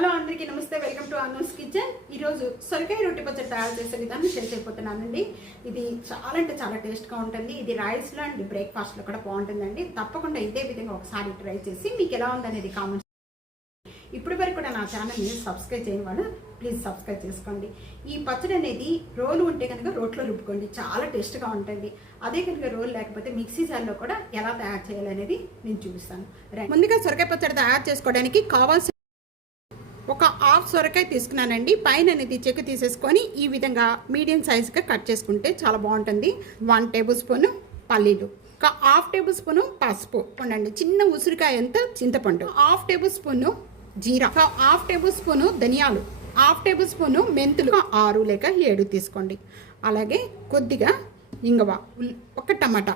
Hello అందరికీ నమస్తే welcome to Anu's kitchen. ఈరోజు సొరకాయ రొట్టె పచ్చడి తయారు చేసే విధానం షేర్ చేయబోతున్నానండి. ఇది చాలా అంటే చాలా టేస్ట్గా ఉంటుంది. ఇది రైస్లో అండ్ బ్రేక్ఫాస్ట్లో కూడా బాగుంటుందండి. తప్పకుండా ఇదే విధంగా ఒకసారి ట్రై చేసి మీకు ఎలా ఉందనేది కామెంట్స్ ఇప్పటి వరకు కూడా నా ఛానల్ని సబ్స్క్రైబ్ చేయని వాళ్ళు ప్లీజ్ సబ్స్క్రైబ్ చేసుకోండి. ఈ పచ్చడి అనేది రోలు ఉంటే కనుక రోట్లో రుబ్బుకోండి. చాలా టేస్ట్గా ఉంటుంది. అదే కనుక రోలు లేకపోతే మిక్సీ జార్లో కూడా ఎలా తయారు చేయాలనేది నేను చూపిస్తాను. ముందుగా సొరకాయ పచ్చడి తయారు చేసుకోవడానికి కావాల్సిన ఒక హాఫ్ సొరకాయ తీసుకున్నానండి. పైన అనేది చెక్కు తీసేసుకొని ఈ విధంగా మీడియం సైజుగా కట్ చేసుకుంటే చాలా బాగుంటుంది. వన్ టేబుల్ స్పూన్ పల్లీలు ఒక హాఫ్ టేబుల్ స్పూన్ పసుపు ఉండండి. చిన్న ఉసిరికాయ అంత చింతపండు హాఫ్ టేబుల్ స్పూన్ జీరా ఒక హాఫ్ టేబుల్ స్పూన్ ధనియాలు హాఫ్ టేబుల్ స్పూన్ మెంతులు ఆరు లేక ఏడు తీసుకోండి. అలాగే కొద్దిగా ఇంగవ ఒక టమాటా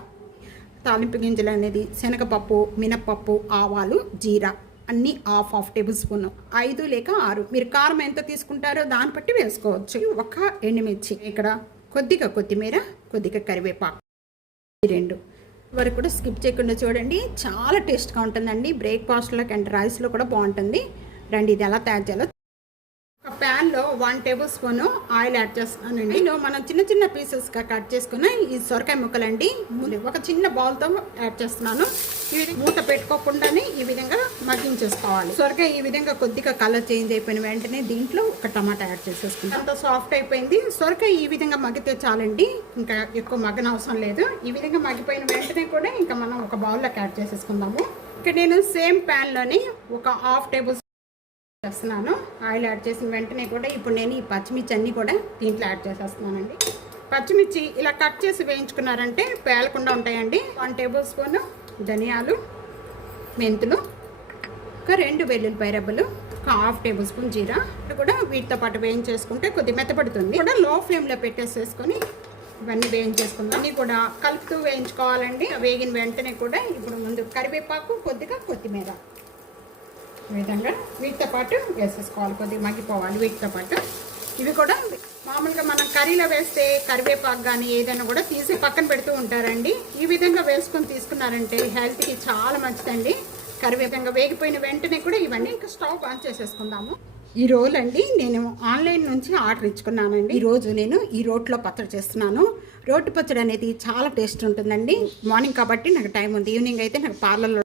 తాలింపు గింజలు అనేది శనగపప్పు మినప్పప్పు ఆవాలు జీరా అన్నీ హాఫ్ హాఫ్ టేబుల్ స్పూన్. ఐదు లేక ఆరు. మీరు కారం ఎంత తీసుకుంటారో దాన్ని బట్టి వేసుకోవచ్చు. ఒక ఎండుమిర్చి ఇక్కడ. కొద్దిగా కొత్తిమీర కొద్దిగా కరివేపాకు. రెండు. వరకు కూడా స్కిప్ చేయకుండా చూడండి. చాలా టేస్ట్గా ఉంటుందండి. బ్రేక్ఫాస్ట్లోకి అండ్ రైస్లో కూడా బాగుంటుంది. రండి ఇది ఎలా తయారు చేయాలో ఒక ప్యాన్లో one tablespoon oil add చేస్తున్నానండి ఇందులో మనం చిన్న చిన్న పీసెస్గా కట్ చేసుకున్న ఈ సొరకాయ ముక్కలండి. ముందు ఒక చిన్న బౌల్తో యాడ్ చేస్తున్నాను. ఈ మూత పెట్టుకోకుండానే ఈ విధంగా మగ్గించేసుకోవాలి. సొరకాయ ఈ విధంగా కొద్దిగా కలర్ చేంజ్ అయిపోయిన వెంటనే దీంట్లో ఒక టమాటా యాడ్ చేసేసుకుంటాం అంత సాఫ్ట్ అయిపోయింది. సొరకాయ ఈ విధంగా మగ్గితే చాలండి. ఇంకా ఎక్కువ మగ్గన అవసరం లేదు. ఈ విధంగా మగ్గిపోయిన వెంటనే కూడా ఇంకా మనం ఒక బౌల్లోకి యాడ్ చేసేసుకుందాము. ఇక్కడ నేను సేమ్ ప్యాన్లోని ఒక హాఫ్ టేబుల్ చేస్తున్నాను. ఆయిల్ యాడ్ చేసిన వెంటనే కూడా ఇప్పుడు నేను ఈ పచ్చిమిర్చి అన్నీ కూడా దీంట్లో యాడ్ చేసేస్తున్నానండి. పచ్చిమిర్చి ఇలా కట్ చేసి వేయించుకున్నారంటే పేలకుండా ఉంటాయండి. వన్ టేబుల్ స్పూన్ ధనియాలు మెంతులు ఒక రెండు వెల్లుల్లిపాయ రెబ్బలు ఒక హాఫ్ టేబుల్ స్పూన్ జీరా కూడా వీటితో పాటు వేయించేసుకుంటే కొద్దిగా మెత్తపడుతుంది. కూడా లో ఫ్లేమ్లో పెట్టేసేసుకొని ఇవన్నీ వేయించేసుకుందాం. అన్నీ కూడా కలుపుతూ వేయించుకోవాలండి. వేగిన వెంటనే కూడా ఇప్పుడు ముందు కరివేపాకు కొద్దిగా కొత్తిమీర. ఈ విధంగా వీటితో పాటు వేసేసుకోవాలి కొద్దిగా మగ్గిపోవాలి వీటితో పాటు. ఇవి కూడా మామూలుగా మనం కర్రీలో వేస్తే కరివేపాకు కానీ ఏదైనా కూడా తీసి పక్కన పెడుతూ ఉంటారండి. ఈ విధంగా వేసుకొని తీసుకున్నారంటే హెల్త్కి చాలా మంచిదండి. కరివేపంగా వేగిపోయిన వెంటనే కూడా ఇవన్నీ ఇంకా స్టవ్ ఆన్ చేసేసుకుందాము. ఈ రోజు అండి నేను ఆన్లైన్ నుంచి ఆర్డర్ ఇచ్చుకున్నానండి. ఈ రోజు నేను ఈ రోట్లో పచ్చడి చేస్తున్నాను. రోటి పచ్చడి అనేది చాలా టేస్ట్ ఉంటుందండి. మార్నింగ్ కాబట్టి నాకు టైం ఉంది. ఈవినింగ్ అయితే నాకు పార్లర్లో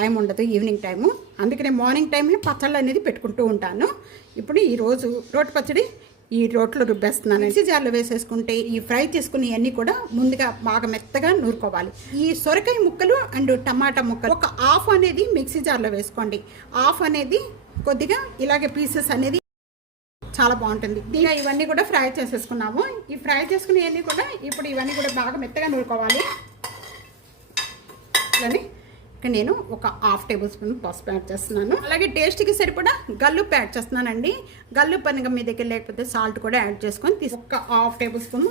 టైం ఉండదు ఈవినింగ్ టైము. అందుకనే మార్నింగ్ టైమే పచ్చళ్ళు అనేది పెట్టుకుంటూ ఉంటాను. ఇప్పుడు ఈరోజు రోటి పచ్చడి ఈ రోట్లో రుబ్బేస్తున్నాను. మిక్సీ జార్లో వేసేసుకుంటే ఈ ఫ్రై చేసుకుని అన్నీ కూడా ముందుగా బాగా మెత్తగా నూరుకోవాలి. ఈ సొరకాయ ముక్కలు అండ్ టమాటా ముక్కలు ఒక హాఫ్ అనేది మిక్సీ జార్లో వేసుకోండి. హాఫ్ అనేది కొద్దిగా ఇలాగే పీసెస్ అనేది చాలా బాగుంటుంది. ఇంకా ఇవన్నీ కూడా ఫ్రై చేసేసుకున్నాము. ఈ ఫ్రై చేసుకునేవన్నీ కూడా ఇప్పుడు ఇవన్నీ కూడా బాగా మెత్తగా నూరుకోవాలి. ఇలానే నేను ఒక హాఫ్ టేబుల్ స్పూన్ పసుపు యాడ్ చేస్తున్నాను. అలాగే టేస్ట్కి సరిపడా గల్లుప్పు యాడ్ చేస్తున్నానండి. గల్లుప్పు అనగా మీ దగ్గర లేకపోతే సాల్ట్ కూడా యాడ్ చేసుకొని తీసు ఒక హాఫ్ టేబుల్ స్పూన్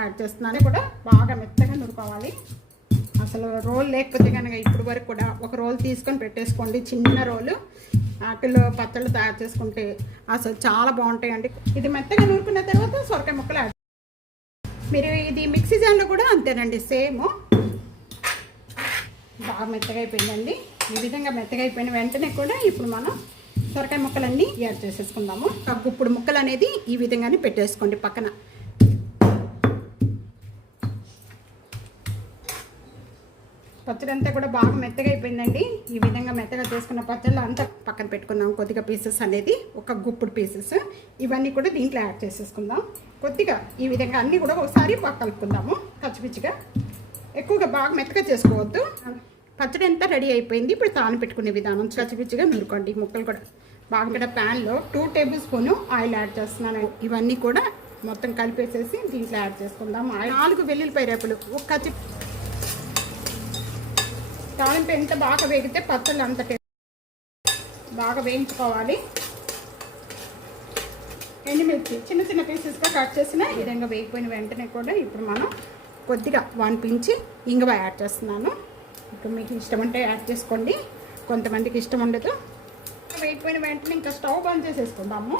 యాడ్ చేస్తున్నాను. కూడా బాగా మెత్తగా నూరుకోవాలి. అసలు రోల్ లేకపోతే కనుక ఇప్పుడు వరకు కూడా ఒక రోల్ తీసుకొని పెట్టేసుకోండి. చిన్న రోలు. వాటిలో పచ్చళ్ళు తయారు చేసుకుంటే అసలు చాలా బాగుంటాయండి. ఇది మెత్తగా నూరుకున్న తర్వాత సొరకాయ ముక్కలు యాడ్ మీరు ఇది మిక్సీ జాన్లో కూడా అంతేనండి సేమ్. బాగా మెత్తగా అయిపోయిందండి. ఈ విధంగా మెత్తగా అయిపోయిన వెంటనే కూడా ఇప్పుడు మనం సొరకాయ ముక్కలన్నీ యాడ్ చేసేసుకుందాము. గుప్పుడు ముక్కలు అనేది ఈ విధంగానే పెట్టేసుకోండి పక్కన. పచ్చడి అంతా కూడా బాగా మెత్తగా అయిపోయిందండి. ఈ విధంగా మెత్తగా చేసుకున్న పచ్చళ్ళు అంతా పక్కన పెట్టుకుందాం కొద్దిగా పీసెస్ అనేది ఒక గుప్పుడు పీసెస్ ఇవన్నీ కూడా దీంట్లో యాడ్ చేసేసుకుందాం. కొద్దిగా ఈ విధంగా అన్నీ కూడా ఒకసారి కలుపుకుందాము. పచ్చిపిచ్చిగా ఎక్కువగా బాగా మెత్తగా చేసుకోవద్దు. పచ్చడి అంతా రెడీ అయిపోయింది. ఇప్పుడు తాను పెట్టుకునే విధానం చచ్చిపిచ్చిగా నూరుకోండి. ముక్కలు కూడా. బాగా ఇక్కడ ప్యాన్లో? Two tablespoon oil add చేస్తున్నాను. ఇవన్నీ కూడా మొత్తం కలిపేసేసి దీంట్లో యాడ్ చేసుకుందాం. ఆయిల్ నాలుగు వెల్లుల్లిపాయ రేపులు ఒక కచ్చి తాలింపు ఎంత బాగా వేగితే పచ్చళ్ళు అంత టేస్ట్ బాగా వేయించుకోవాలి. ఎండుమిర్చి. చిన్న చిన్న పీసెస్గా కట్ చేసిన ఈ విధంగా వేగిపోయిన వెంటనే కూడా ఇప్పుడు మనం కొద్దిగా వన్ పించి ఇంగువ యాడ్ చేస్తున్నాను. ఇప్పుడు మీకు ఇష్టం ఉంటే యాడ్ చేసుకోండి. కొంతమందికి ఇష్టం ఉండదు. వేగిపోయిన వెంటనే ఇంకా స్టవ్ బంద్ చేసేసుకుందాము.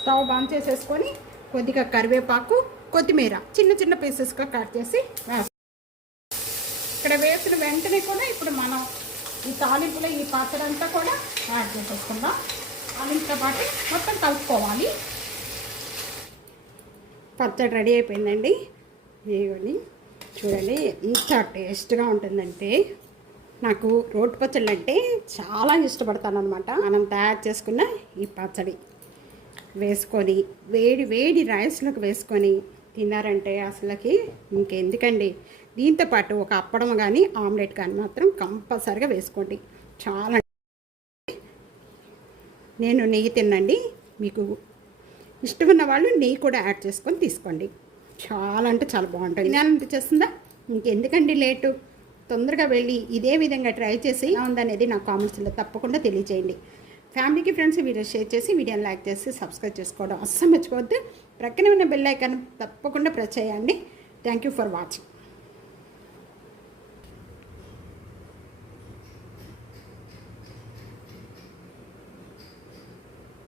స్టవ్ బంద్ చేసేసుకొని కొద్దిగా కరివేపాకు కొత్తిమీర చిన్న చిన్న పీసెస్గా కట్ చేసి ఇక్కడ వేసిన వెంటనే కూడా ఇప్పుడు మనం ఈ తాలింపులో ఈ పాత్ర అంతా కూడా యాడ్ చేసేసుకుందాం. తాలింపుతో పాటు మొత్తం కలుపుకోవాలి. పచ్చడి రెడీ అయిపోయిందండి. ఇవన్నీ చూడండి ఎంత టేస్ట్గా ఉంటుందంటే. నాకు రోటి పచ్చళ్ళు అంటే చాలా ఇష్టపడతాను అనమాట మనం తయారు చేసుకున్న ఈ పచ్చడి. వేసుకొని వేడి వేడి రైస్లోకి వేసుకొని తిన్నారంటే అసలుకి ఇంకెందుకండి? దీంతో పాటు ఒక అప్పడం కానీ ఆమ్లెట్ కానీ మాత్రం కంపల్సరిగా వేసుకోండి. చాలా నేను నెయ్యి తినండి మీకు ఇష్టమున్న వాళ్ళు నెయ్యి కూడా యాడ్ చేసుకొని తీసుకోండి. చాలా అంటే చాలా బాగుంటుంది. తినాలనిపించేస్తుందా ఇంకెందుకండి లేటు? తొందరగా వెళ్ళి ఇదే విధంగా ట్రై చేసి ఉందనేది నా కామెంట్స్లో తప్పకుండా తెలియజేయండి. ఫ్యామిలీకి ఫ్రెండ్స్ వీడియో షేర్ చేసి వీడియోని లైక్ చేసి సబ్స్క్రైబ్ చేసుకోవడం అస్సలు మర్చిపోవద్దు. ప్రక్కనే ఉన్న బెల్ ఐకాన్ తప్పకుండా ప్రెస్ చేయండి. Thank you for watching.